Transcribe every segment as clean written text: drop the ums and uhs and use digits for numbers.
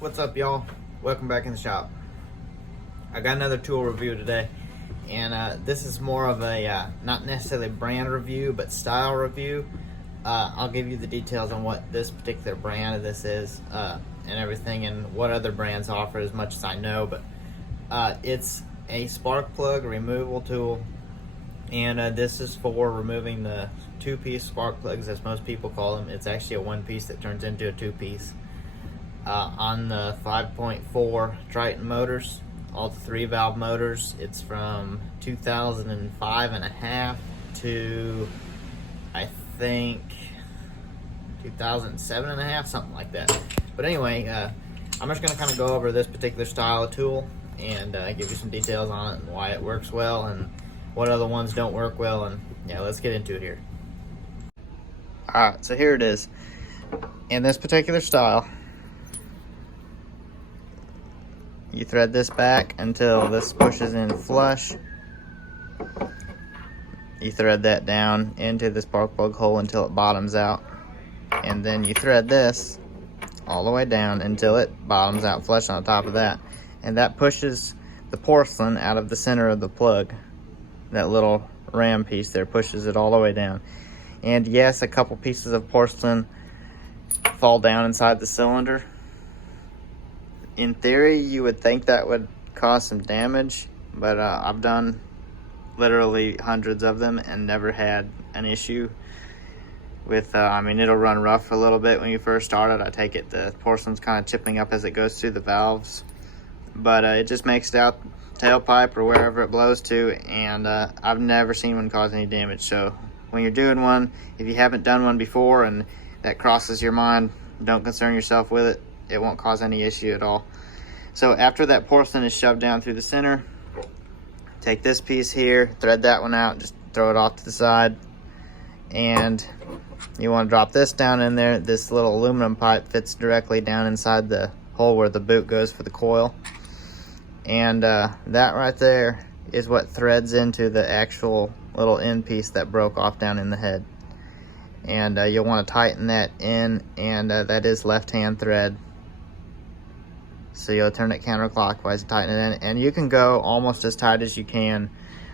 What's up, y'all? Welcome back in the shop. I got another tool review today, and this is more of a not necessarily brand review but style review. I'll give you the details on what this particular brand of this is and everything, and what other brands offer as much as I know. But it's a spark plug removal tool, and this is for removing the two-piece spark plugs, as most people call them. It's actually a one-piece that turns into a two-piece. On the 5.4 Triton motors, all the 3-valve motors. It's from 2005 and a half to, I think, 2007 and a half, something like that. But anyway, I'm just going to kind of go over this particular style of tool and give you some details on it and why it works well and what other ones don't work well. And yeah, let's get into it here. Alright, so here it is. In this particular style, you thread this back until this pushes in flush. You thread that down into the spark plug hole until it bottoms out. And then you thread this all the way down until it bottoms out flush on top of that. And that pushes the porcelain out of the center of the plug. That little ram piece there pushes it all the way down. And yes, a couple pieces of porcelain fall down inside the cylinder. In theory, you would think that would cause some damage, but I've done literally hundreds of them and never had an issue with, I mean, it'll run rough for a little bit when you first start it. I take it the porcelain's kind of chipping up as it goes through the valves, but it just makes it out tailpipe or wherever it blows to, and I've never seen one cause any damage. So when you're doing one, if you haven't done one before and that crosses your mind, don't concern yourself with it. It won't cause any issue at all. So after that porcelain is shoved down through the center, take this piece here, thread that one out, just throw it off to the side, and you want to drop this down in there. This little aluminum pipe fits directly down inside the hole where the boot goes for the coil, and that right there is what threads into the actual little end piece that broke off down in the head. And you'll want to tighten that in, and that is left-hand thread. So you'll turn it counterclockwise and tighten it in. And you can go almost as tight as you can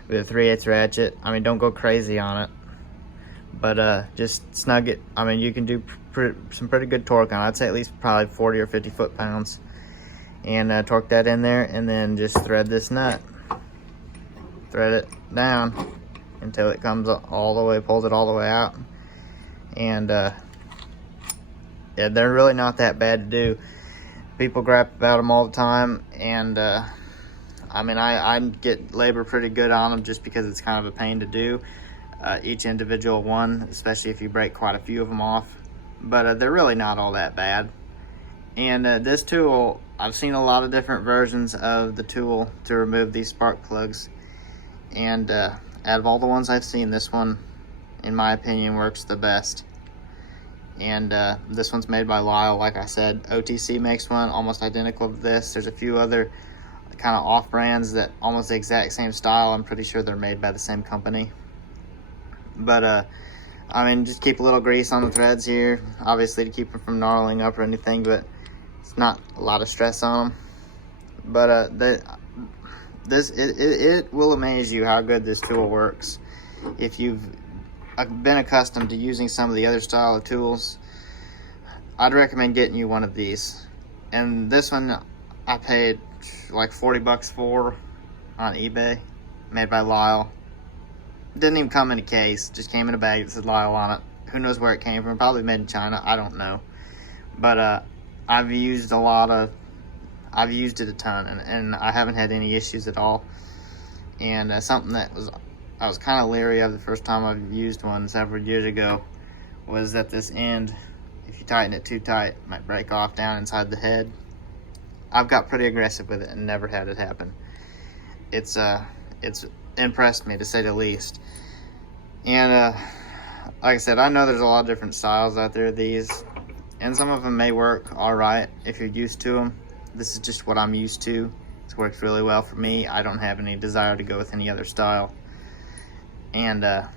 with a 3/8 ratchet. I mean, don't go crazy on it, but just snug it. I mean, you can do some pretty good torque on it. I'd say at least probably 40 or 50 foot-pounds. And torque that in there, and then just thread this nut. Thread it down until it comes all the way, pulls it all the way out. And yeah, they're really not that bad to do. People gripe about them all the time, and I mean, I get labor pretty good on them just because it's kind of a pain to do each individual one, especially if you break quite a few of them off. But they're really not all that bad. And this tool, I've seen a lot of different versions of the tool to remove these spark plugs, and out of all the ones I've seen, this one, in my opinion, works the best. And this one's made by Lyle, like I said. OTC makes one almost identical to this. There's a few other kind of off brands that almost the exact same style. I'm pretty sure they're made by the same company. But I mean, just keep a little grease on the threads here, obviously to keep them from gnarling up or anything, but it's not a lot of stress on them. But it will amaze you how good this tool works if you've been accustomed to using some of the other style of tools. I'd recommend getting you one of these. And this one I paid like 40 bucks for on eBay, made by Lyle. Didn't even come in a case, just came in a bag that said Lyle on it. Who knows where it came from? Probably made in China, I don't know. But I've used it a ton, and I haven't had any issues at all. And something that I was kind of leery of the first time I've used one several years ago was that this end, if you tighten it too tight, it might break off down inside the head. I've got pretty aggressive with it and never had it happen. It's impressed me, to say the least. And like I said, I know there's a lot of different styles out there of these, and some of them may work all right if you're used to them. This is just what I'm used to. It's worked really well for me. I don't have any desire to go with any other style. And I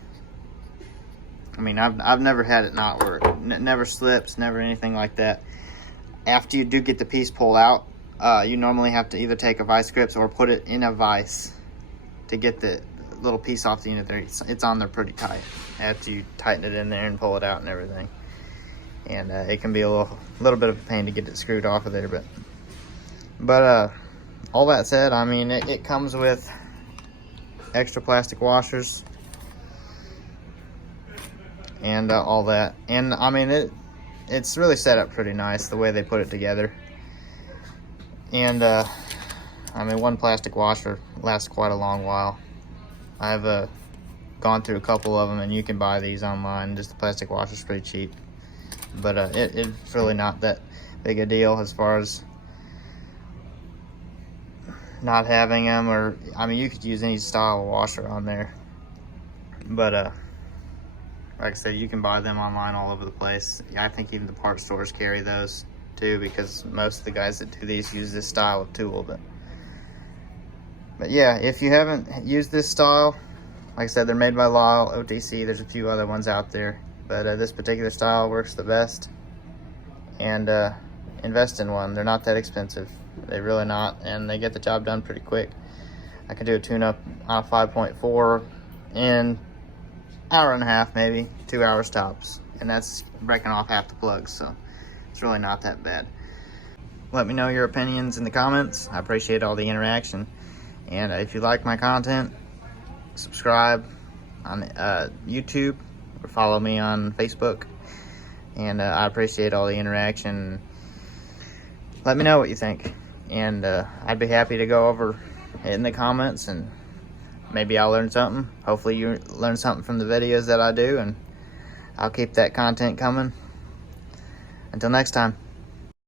mean, I've never had it not work. Never slips, never anything like that. after you do get the piece pulled out, you normally have to either take a vice grips or put it in a vise to get the little piece off the end of there. It's on there pretty tight after you tighten it in there and pull it out and everything. And it can be a little bit of a pain to get it screwed off of there, but all that said, I mean, it comes with extra plastic washers and all that. And I mean, it's really set up pretty nice the way they put it together. And I mean, one plastic washer lasts quite a long while. I've gone through a couple of them, and you can buy these online. Just the plastic washer's pretty cheap, but it's really not that big a deal as far as not having them. Or I mean, you could use any style of washer on there, but like I said, you can buy them online all over the place. I think even the parts stores carry those too, because most of the guys that do these use this style of tool. But yeah, if you haven't used this style, like I said, they're made by Lyle OTC. There's a few other ones out there, but this particular style works the best. And invest in one. They're not that expensive. They're really not, and they get the job done pretty quick. I can do a tune-up on a 5.4 in hour and a half, maybe 2 hours tops, and that's breaking off half the plugs, so it's really not that bad. Let me know your opinions in the comments. I appreciate all the interaction, and if you like my content, subscribe on YouTube or follow me on Facebook, and I appreciate all the interaction. Let me know what you think, and I'd be happy to go over it in the comments, and maybe I'll learn something. Hopefully you learn something from the videos that I do, and I'll keep that content coming. Until next time.